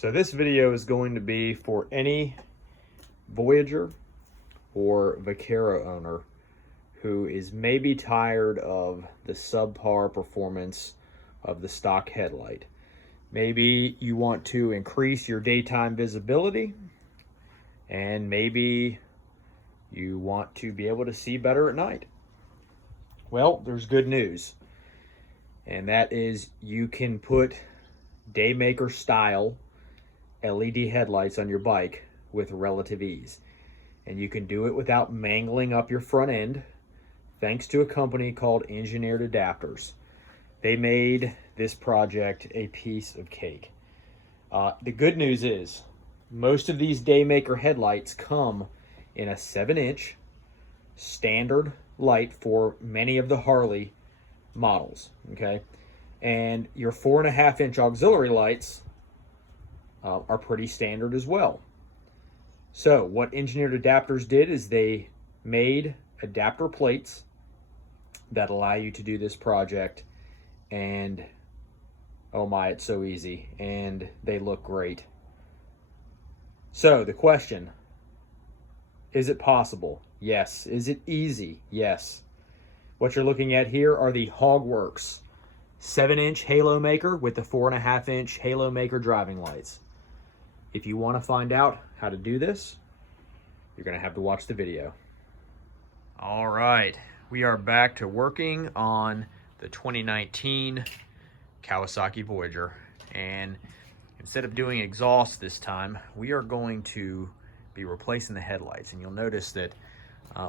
So this video is going to be for any Voyager or Vaquero owner who is maybe tired of the subpar performance of the stock headlight. Maybe you want to increase your daytime visibility, and maybe you want to be able to see better at night. Well, there's good news, and that is you can put Daymaker style LED headlights on your bike with relative ease. And you can do it without mangling up your front end, thanks to a company called Engineered Adapters. They made this project a piece of cake. The good news is most of these Daymaker headlights come in a 7-inch standard light for many of the Harley models, okay? And your 4.5-inch auxiliary lights are pretty standard as well. So what Engineered Adapters did is they made adapter plates that allow you to do this project, and oh my, it's so easy, and they look great. So the question, is it possible? Yes. Is it easy? Yes. What you're looking at here are the Hogworkz 7-inch Halomaker with the 4.5-inch Halomaker driving lights. If you want to find out how to do this, you're going to have to watch the video. All right, we are back to working on the 2019 Kawasaki Voyager. And instead of doing exhaust this time, we are going to be replacing the headlights. And you'll notice that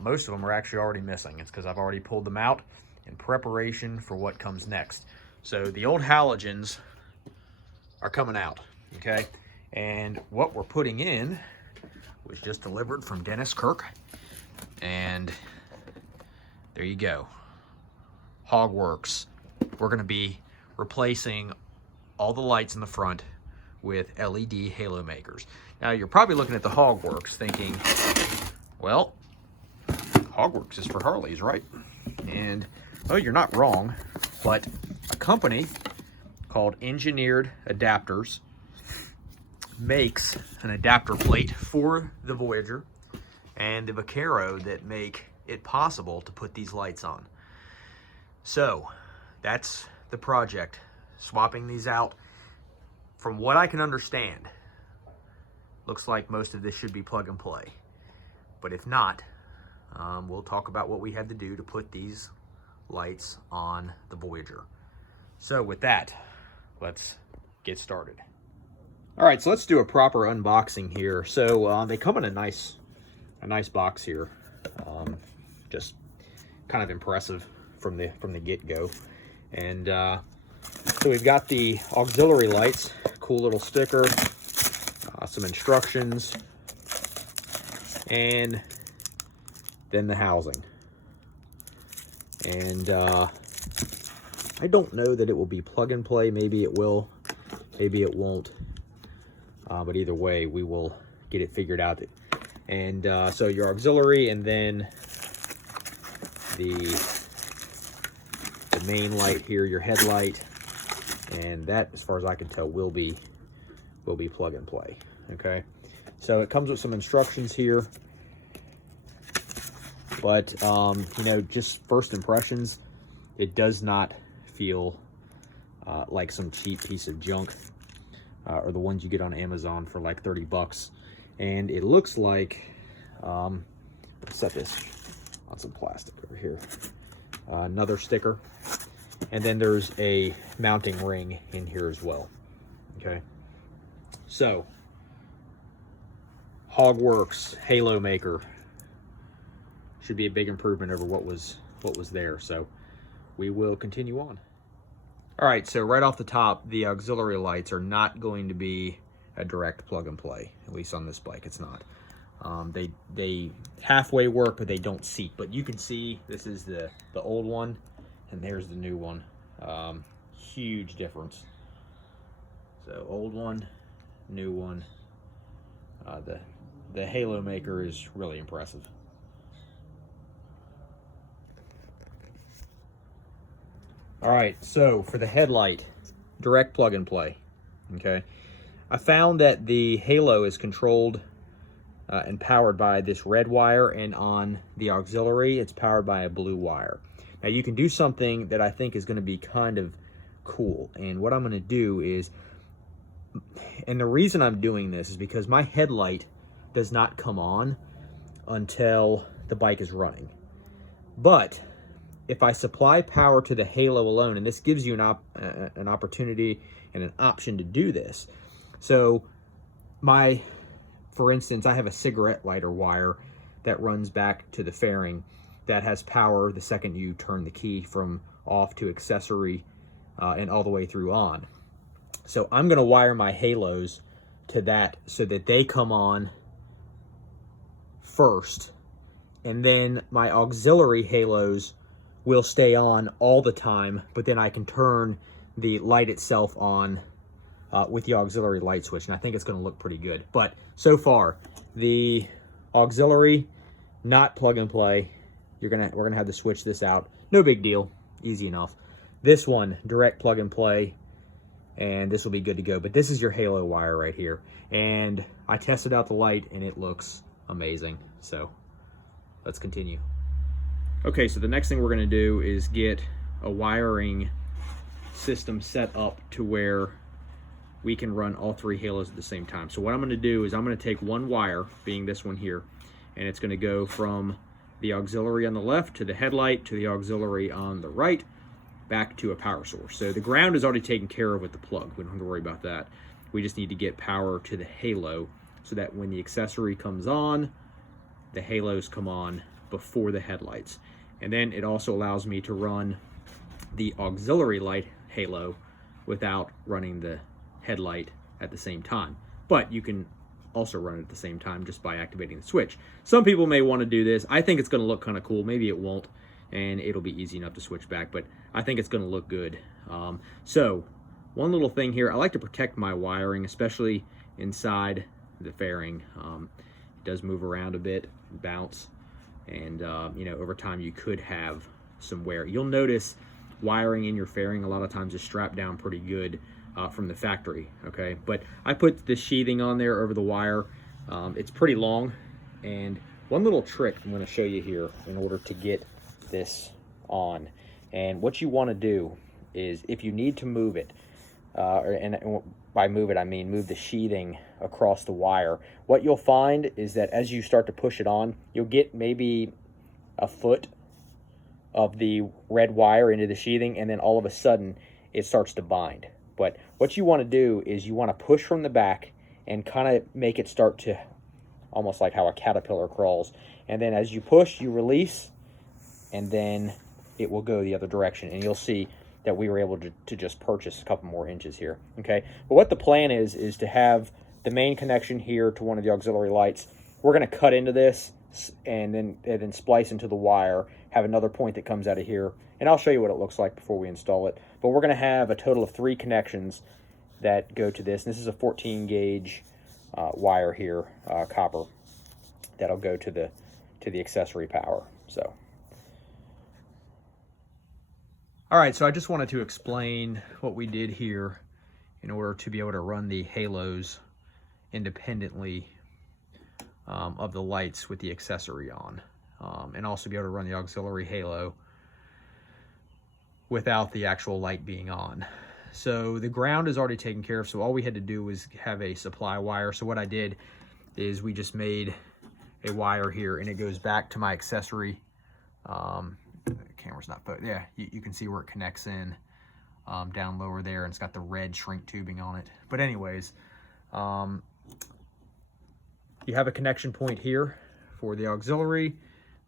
most of them are actually already missing. It's because I've already pulled them out in preparation for what comes next. So the old halogens are coming out, okay? And what we're putting in was just delivered from DennisKirk. And there you go. Hogworkz. We're going to be replacing all the lights in the front with LED Halomakers. Now you're probably looking at the Hogworkz thinking, well, Hogworkz is for Harleys, right? And oh, you're not wrong, but a company called Engineered Adapters makes an adapter plate for the Voyager and the Vaquero that make it possible to put these lights on. So that's the project, swapping these out. From what I can understand, looks like most of this should be plug and play. But if not, we'll talk about what we had to do to put these lights on the Voyager. So with that, let's get started. All right, so let's do a proper unboxing here. So they come in a nice box here. Just kind of impressive from the get-go. And so we've got the auxiliary lights, cool little sticker, some instructions, and then the housing. And I don't know that it will be plug and play. Maybe it will, maybe it won't. But either way, we will get it figured out. And so your auxiliary, and then the main light here, your headlight, and that, as far as I can tell, will be plug and play. Okay, so it comes with some instructions here, but you know, just first impressions, it does not feel like some cheap piece of junk. Or the ones you get on Amazon for like 30 bucks. And it looks like, let's set this on some plastic over here. Another sticker. And then there's a mounting ring in here as well. Okay. So, Hogworkz Halomaker should be a big improvement over what was there. So, we will continue on. All right, so right off the top, the auxiliary lights are not going to be a direct plug and play, at least on this bike, it's not. They halfway work, but they don't seat. But you can see this is the old one, and there's the new one. Huge difference. So old one, new one. The Halomaker is really impressive. All right, so for the headlight, direct plug and play, okay? I found that the halo is controlled and powered by this red wire, and on the auxiliary it's powered by a blue wire. Now you can do something that I think is going to be kind of cool, and what I'm going to do is, and the reason I'm doing this is because my headlight does not come on until the bike is running. But if I supply power to the halo alone, and this gives you an opportunity and an option to do this. So for instance, I have a cigarette lighter wire that runs back to the fairing that has power the second you turn the key from off to accessory and all the way through on. So I'm going to wire my halos to that so that they come on first, and then my auxiliary halos will stay on all the time, but then I can turn the light itself on with the auxiliary light switch, and I think it's going to look pretty good. But so far, the auxiliary, not plug and play. We're gonna have to switch this out. No big deal, easy enough. This one, direct plug and play, and this will be good to go. But this is your halo wire right here, and I tested out the light, and it looks amazing. So let's continue. Okay, so the next thing we're gonna do is get a wiring system set up to where we can run all three halos at the same time. So what I'm going to do is I'm going to take one wire, being this one here, and it's going to go from the auxiliary on the left to the headlight to the auxiliary on the right, back to a power source. So the ground is already taken care of with the plug. We don't have to worry about that. We just need to get power to the halo so that when the accessory comes on, the halos come on before the headlights. And then it also allows me to run the auxiliary light halo without running the headlight at the same time. But you can also run it at the same time just by activating the switch. Some people may want to do this. I think it's going to look kind of cool. Maybe it won't, and it'll be easy enough to switch back, but I think it's going to look good. So one little thing here, I like to protect my wiring, especially inside the fairing. It does move around a bit, bounce, and you know, over time you could have some wear. You'll notice wiring in your fairing a lot of times is strapped down pretty good from the factory, okay? But I put the sheathing on there over the wire. It's pretty long, and one little trick I'm going to show you here in order to get this on. And what you want to do is, if you need to move it, and by move it I mean move the sheathing across the wire, what you'll find is that as you start to push it on, you'll get maybe a foot of the red wire into the sheathing, and then all of a sudden it starts to bind. But what you want to do is you want to push from the back and kind of make it start to, almost like how a caterpillar crawls. And then as you push, you release, and then it will go the other direction. And you'll see that we were able to just purchase a couple more inches here, okay? But what the plan is to have the main connection here to one of the auxiliary lights. We're going to cut into this and then splice into the wire, have another point that comes out of here, and I'll show you what it looks like before we install it. But we're going to have a total of 3 connections that go to this. And this is a 14 gauge wire here, copper, that'll go to the accessory power. So, all right, so I just wanted to explain what we did here in order to be able to run the halos independently of the lights with the accessory on, and also be able to run the auxiliary halo without the actual light being on. So the ground is already taken care of, so all we had to do was have a supply wire. So what I did is we just made a wire here, and it goes back to my accessory. The camera's not, but yeah, you can see where it connects in down lower there, and it's got the red shrink tubing on it. But anyways, you have a connection point here for the auxiliary.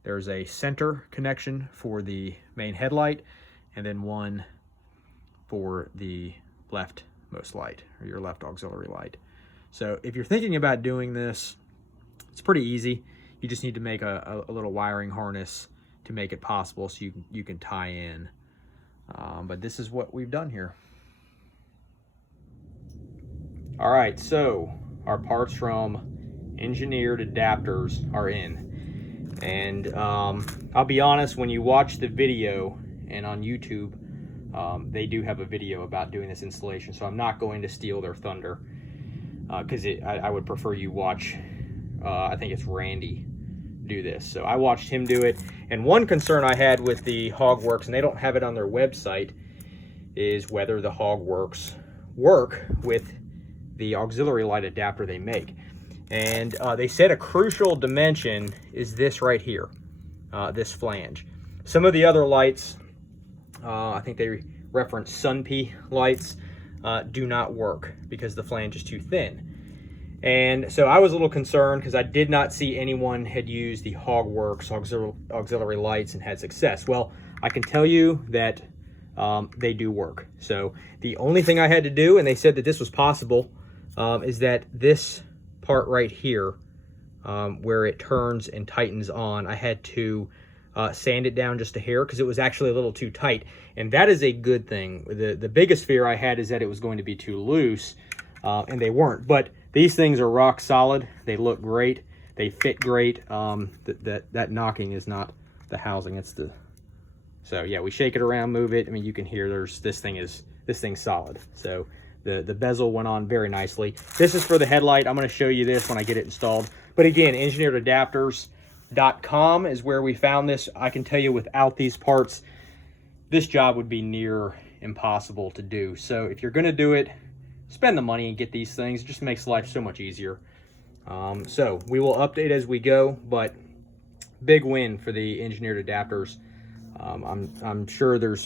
There's a center connection for the main headlight, and then one for the leftmost light, or your left auxiliary light. So if you're thinking about doing this, it's pretty easy. You just need to make a little wiring harness to make it possible so you can tie in. But this is what we've done here. All right, so our parts from engineered adapters are in. And I'll be honest, when you watch the video, and on YouTube, they do have a video about doing this installation, so I'm not going to steal their thunder. because I would prefer you watch, I think it's Randy, do this. So I watched him do it. And one concern I had with the Hogworkz, and they don't have it on their website, is whether the Hogworkz work with the auxiliary light adapter they make. And they said a crucial dimension is this right here, this flange. Some of the other lights, I think they reference Sunpea lights, do not work because the flange is too thin. And so I was a little concerned because I did not see anyone had used the Hogworkz auxiliary lights and had success. Well, I can tell you that they do work. So the only thing I had to do, and they said that this was possible, is that this part right here, where it turns and tightens on, I had to sand it down just a hair because it was actually a little too tight. And that is a good thing. The biggest fear I had is that it was going to be too loose, and they weren't. But these things are rock solid. They look great. They fit great. That knocking is not the housing, it's the... So yeah, we shake it around, move it. I mean, you can hear this thing's solid. So the bezel went on very nicely. This is for the headlight. I'm going to show you this when I get it installed. But again, engineeredadapters.com is where we found this. I can tell you without these parts, this job would be near impossible to do. So if you're going to do it, spend the money and get these things. It just makes life so much easier. So we will update as we go, but big win for the engineered adapters. I'm sure they're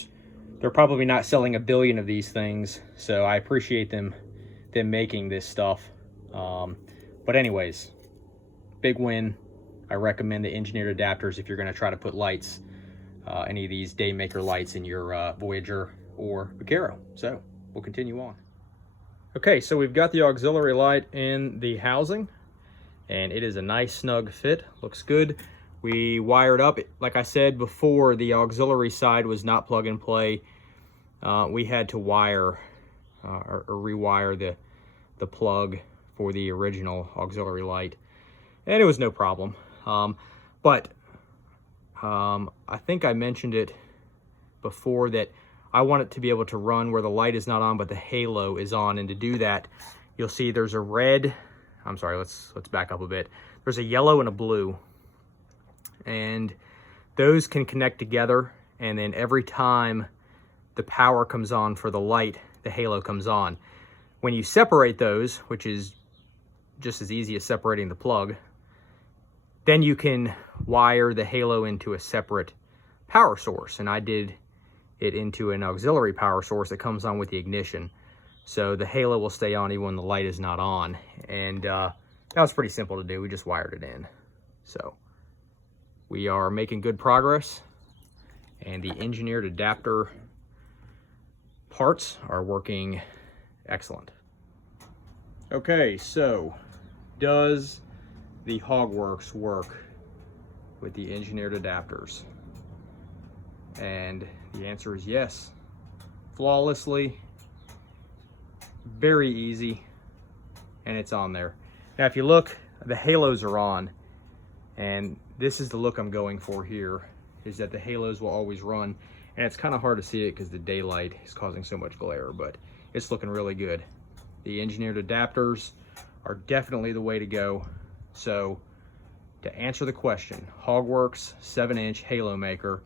probably not selling 1 billion of these things, so I appreciate them making this stuff. But anyways, big win. I recommend the engineered adapters if you're going to try to put lights, any of these Daymaker lights in your Voyager or Vaquero. So we'll continue on. Okay, so we've got the auxiliary light in the housing, and it is a nice snug fit. Looks good. We wired up, like I said before, the auxiliary side was not plug and play. We had to wire or rewire the plug for the original auxiliary light, and it was no problem. But I think I mentioned it before that I want it to be able to run where the light is not on, but the halo is on. And to do that, you'll see there's a red, I'm sorry, let's back up a bit. There's a yellow and a blue. And those can connect together, and then every time the power comes on for the light, the halo comes on. When you separate those, which is just as easy as separating the plug, then you can wire the halo into a separate power source. And I did it into an auxiliary power source that comes on with the ignition. So the halo will stay on even when the light is not on. And that was pretty simple to do. We just wired it in. So we are making good progress, and the engineered adapter parts are working excellent. Okay, so does the Hogworkz work with the engineered adapters? And the answer is yes. Flawlessly, very easy, and it's on there. Now if you look, the halos are on, and this is the look I'm going for here, is that the halos will always run. And it's kind of hard to see it because the daylight is causing so much glare, but it's looking really good. The engineered adapters are definitely the way to go. So to answer the question, Hogworkz 7-inch Halomaker,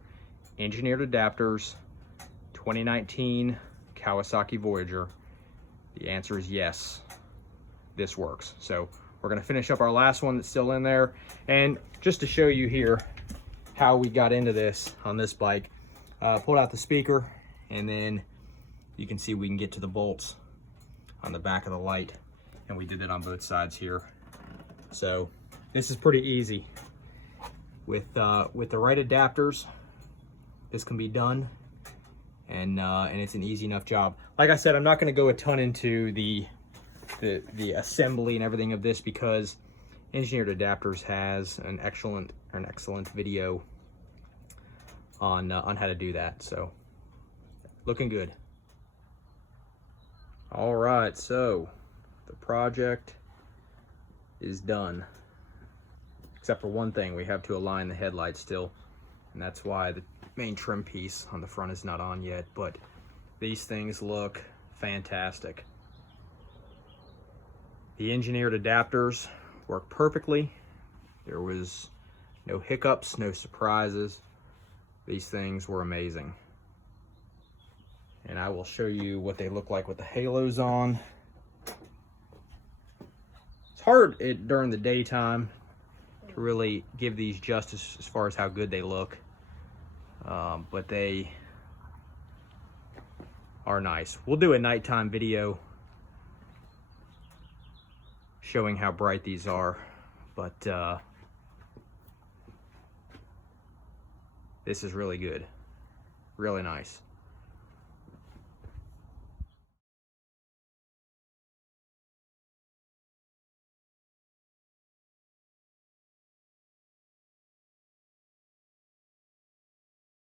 engineered adapters, 2019 Kawasaki Voyager. The answer is yes, this works. So we're gonna finish up our last one that's still in there. And just to show you here how we got into this on this bike, pulled out the speaker, and then you can see we can get to the bolts on the back of the light, and we did it on both sides here. So this is pretty easy. With the right adapters, this can be done, and it's an easy enough job. Like I said, I'm not gonna go a ton into the assembly and everything of this because Engineered Adapters has an excellent video on how to do that. So looking good. All right, so the project is done, except for one thing. We have to align the headlights still, and that's why the main trim piece on the front is not on yet, but these things look fantastic. The engineered adapters work perfectly. There was no hiccups, no surprises. These things were amazing. And I will show you what they look like with the halos on. It's hard during the daytime to really give these justice as far as how good they look. But they are nice. We'll do a nighttime video showing how bright these are, but this is really good, really nice.